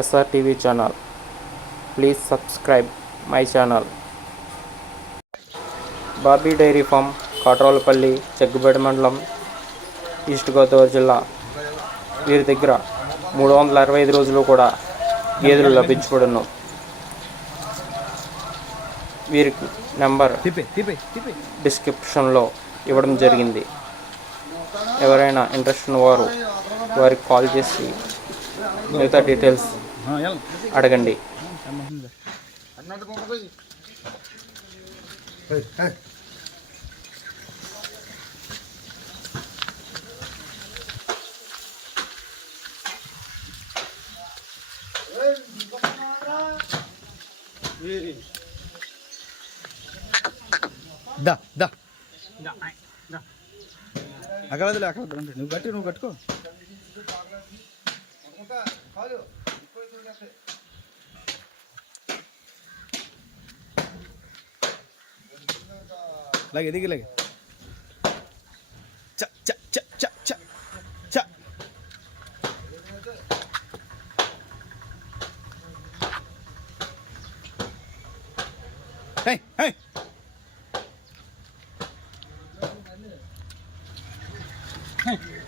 SR TV channel. Please subscribe my channel. Bobby dairy farm Katralapalli చెగ్గుబేట మండలం east Godavari జిల్లా. వీరి దగ్గర మూడు వందల అరవై ఐదు రోజులు కూడా గేదెలు లభించబడును. వీరికి నెంబర్ డిస్క్రిప్షన్లో ఇవ్వడం జరిగింది. ఎవరైనా ఇంట్రెస్ట్ ఉన్న వారు వారికి కాల్ చేసి మిగతా డీటెయిల్స్ అడగండి. దా దా. అక్కడ వదిలే, అక్కడ. నువ్వు కట్టి నువ్వు కట్టుకో. লাগে এদিকে লাগে চা চা চা চা চা চা Hey, hey. Hey.